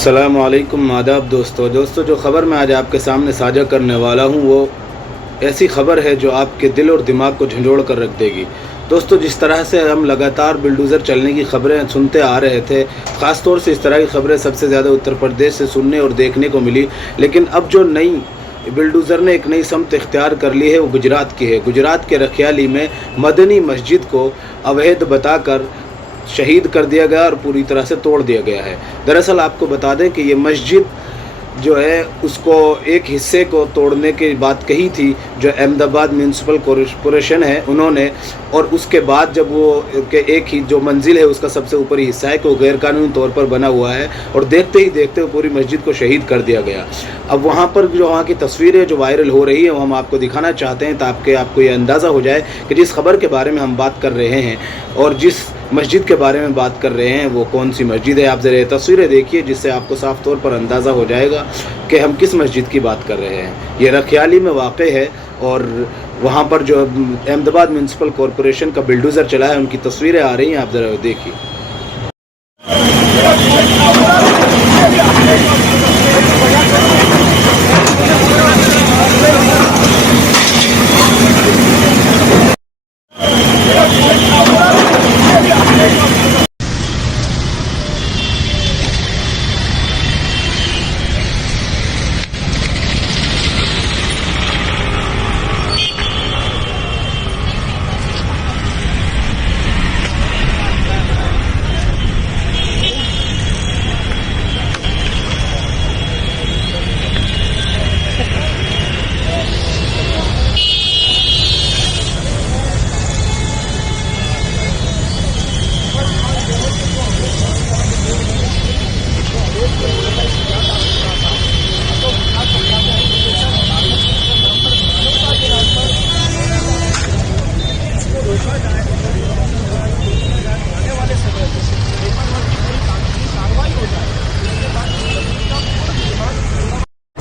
अस्सलामु अलैकुम आदाब दोस्तों जो ख़बर मैं आज आपके सामने साझा करने वाला हूँ वो ऐसी ख़बर है जो आपके दिल और दिमाग को झंझोड़ कर रख देगी। दोस्तों, जिस तरह से हम लगातार बिल्डोज़र चलने की ख़बरें सुनते आ रहे थे, ख़ास तौर से इस तरह की ख़बरें सबसे ज़्यादा उत्तर प्रदेश से सुनने और देखने को मिली, लेकिन अब जो नई बिल्डोज़र ने एक नई समत इख्तियार कर ली है वो गुजरात की है। गुजरात के रखियाली में मदनी मस्जिद को अवैध बताकर शहीद कर दिया गया और पूरी तरह से तोड़ दिया गया है। दरअसल आपको बता दें कि ये मस्जिद जो है उसको एक हिस्से को तोड़ने की बात कही थी जो अहमदाबाद म्यूनसिपल कॉरपोरेशन है उन्होंने, और उसके बाद जब वो के एक ही जो मंजिल है उसका सबसे ऊपरी हिस्सा है कि वो गैरकानूनी तौर पर बना हुआ है और देखते ही देखते पूरी मस्जिद को शहीद कर दिया गया। अब वहाँ पर जो वहाँ की तस्वीरें जो वायरल हो रही है वो हम आपको दिखाना चाहते हैं ताकि आपको ये अंदाज़ा हो जाए कि जिस खबर के बारे में हम बात कर रहे हैं और जिस मस्जिद के बारे में बात कर रहे हैं वो कौन सी मस्जिद है। आप ज़रा तस्वीरें देखिए जिससे आपको साफ़ तौर पर अंदाज़ा हो जाएगा कि हम किस मस्जिद की बात कर रहे हैं। ये रखियाली में वाक़ है और वहाँ पर जो अहमदाबाद म्यूनसिपल कॉरपोरेशन का बिल्डोज़र चला है उनकी तस्वीरें आ रही हैं, आप ज़रा देखिए।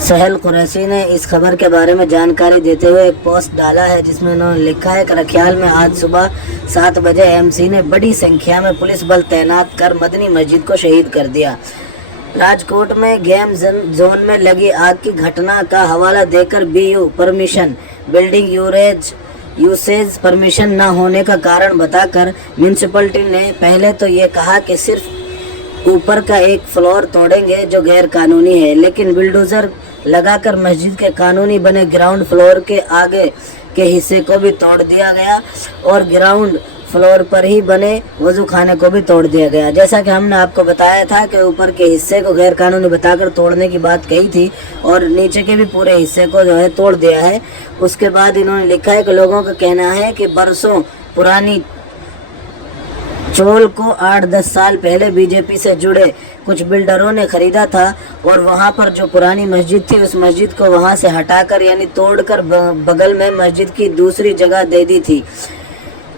सहल कुरैशी ने इस खबर के बारे में जानकारी देते हुए एक पोस्ट डाला है जिसमें उन्होंने लिखा है कि रखियाल में आज सुबह 7 बजे एमसी ने बड़ी संख्या में पुलिस बल तैनात कर मदनी मस्जिद को शहीद कर दिया। राजकोट में गेम जोन में लगी आग की घटना का हवाला देकर बीयू परमिशन बिल्डिंग यूसेज परमिशन न होने का कारण बताकर म्यूनसिपलिटी ने पहले तो ये कहा कि सिर्फ ऊपर का एक फ्लोर तोड़ेंगे जो गैर कानूनी है, लेकिन बिल्डोजर लगाकर मस्जिद के कानूनी बने ग्राउंड फ्लोर के आगे के हिस्से को भी तोड़ दिया गया और ग्राउंड फ्लोर पर ही बने वजू खाने को भी तोड़ दिया गया। जैसा कि हमने आपको बताया था कि ऊपर के हिस्से को गैर कानूनी बताकर तोड़ने की बात कही थी और नीचे के भी पूरे हिस्से को जो है तोड़ दिया है। उसके बाद इन्होंने लिखा है कि लोगों का कहना है कि बरसों पुरानी चोल को 8-10 साल पहले बीजेपी से जुड़े कुछ बिल्डरों ने खरीदा था और वहां पर जो पुरानी मस्जिद थी उस मस्जिद को वहां से हटाकर यानी तोड़कर बगल में मस्जिद की दूसरी जगह दे दी थी।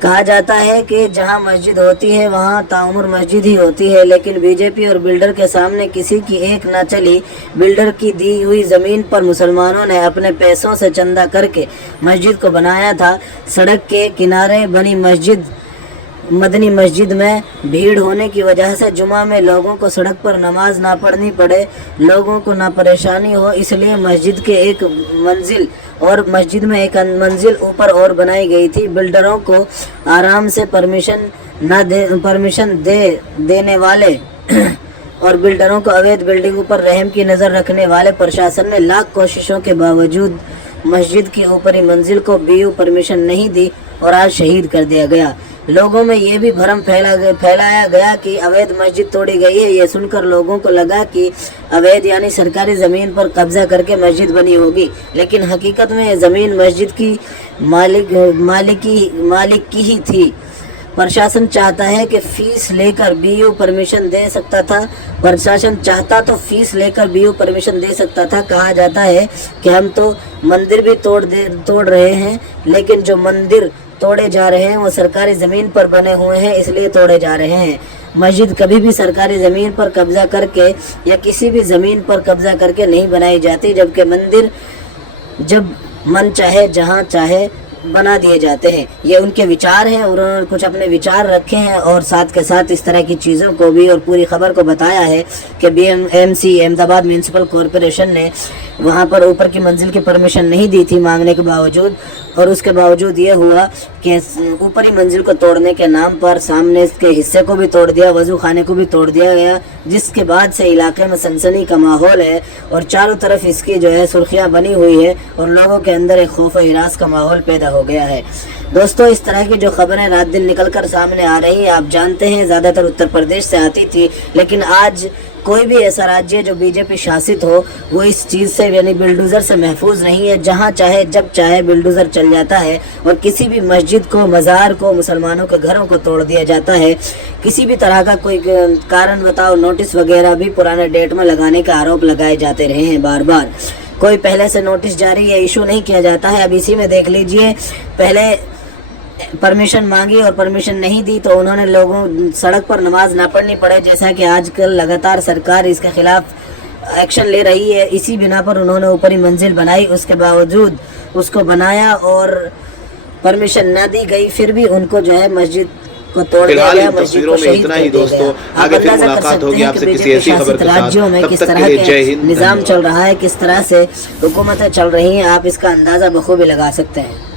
कहा जाता है कि जहां मस्जिद होती है वहां ताउम्र मस्जिद ही होती है, लेकिन बीजेपी और बिल्डर के सामने किसी की एक न चली। बिल्डर की दी हुई ज़मीन पर मुसलमानों ने अपने पैसों से चंदा करके मस्जिद को बनाया था। सड़क के किनारे बनी मदनी मस्जिद में भीड़ होने की वजह से जुमा में लोगों को सड़क पर नमाज ना पढ़नी पड़े, लोगों को ना परेशानी हो, इसलिए मस्जिद के एक मंजिल और मस्जिद में एक मंजिल ऊपर और बनाई गई थी। बिल्डरों को आराम से परमिशन देने वाले और बिल्डरों को अवैध बिल्डिंगों पर रहम की नज़र रखने वाले प्रशासन ने लाख कोशिशों के बावजूद मस्जिद की ऊपरी मंजिल को बीयू परमिशन नहीं दी और आज शहीद कर दिया गया। लोगों में ये भी भ्रम फैलाया गया कि अवैध मस्जिद तोड़ी गई है। ये सुनकर लोगों को लगा कि अवैध यानी सरकारी ज़मीन पर कब्जा करके मस्जिद बनी होगी, लेकिन हकीकत में ज़मीन मस्जिद की मालिक की ही थी। प्रशासन चाहता है कि फीस लेकर बीयू परमिशन दे सकता था। प्रशासन चाहता तो फीस लेकर बीयू परमिशन दे सकता था। कहा जाता है कि हम तो मंदिर भी तोड़ रहे हैं, लेकिन जो मंदिर तोड़े जा रहे हैं वो सरकारी ज़मीन पर बने हुए हैं, इसलिए तोड़े जा रहे हैं। मस्जिद कभी भी सरकारी ज़मीन पर कब्जा करके या किसी भी ज़मीन पर कब्जा करके नहीं बनाई जाती, जबकि मंदिर जब मन चाहे जहाँ चाहे बना दिए जाते हैं। ये उनके विचार हैं, उन्होंने कुछ अपने विचार रखे हैं और साथ के साथ इस तरह की चीज़ों को भी और पूरी खबर को बताया है कि BMC अहमदाबाद म्यूनसिपल कॉरपोरेशन ने वहाँ पर ऊपर की मंजिल की परमिशन नहीं दी थी मांगने के बावजूद, और उसके बावजूद ये हुआ कि ऊपरी मंजिल को तोड़ने के नाम पर सामने के हिस्से को भी तोड़ दिया, वजू खाने को भी तोड़ दिया गया, जिसके बाद से इलाके में सनसनी का माहौल है और चारों तरफ इसकी जो है सुर्खियाँ बनी हुई है और लोगों के अंदर एक खौफ और हिरास का माहौल पैदा हो गया है। दोस्तों, इस तरह की जो खबरें रात दिन निकल कर सामने आ रही हैं, आप जानते हैं ज़्यादातर उत्तर प्रदेश से आती थी, लेकिन आज कोई भी ऐसा राज्य जो बीजेपी शासित हो वो इस चीज़ से यानी बिल्डोज़र से महफूज नहीं है। जहाँ चाहे जब चाहे बिल्डोज़र चल जाता है और किसी भी मस्जिद को, मज़ार को, मुसलमानों के घरों को तोड़ दिया जाता है। किसी भी तरह का कोई कारण बताओ, नोटिस वगैरह भी पुराने डेट में लगाने का आरोप लगाए जाते रहे हैं बार बार। कोई पहले से नोटिस जारी या इशू नहीं किया जाता है। अब इसी में देख लीजिए, पहले परमिशन मांगी और परमिशन नहीं दी तो उन्होंने लोगों सड़क पर नमाज ना पढ़नी पड़े, जैसा कि आजकल लगातार सरकार इसके खिलाफ एक्शन ले रही है। इसी बिना पर उन्होंने ऊपरी मंजिल बनाई, उसके बावजूद उसको बनाया और परमिशन ना दी गई, फिर भी उनको जो है मस्जिद को तोड़ दिया गया, मस्जिद को शहीद कर दिया गया। आप अंदाजा कर सकते हैं कि बीजेपी शासित राज्यों में किस तरह के निज़ाम चल रहा है, किस तरह से हुकूमतें चल रही हैं। आप इसका अंदाज़ा बखूबी लगा सकते हैं।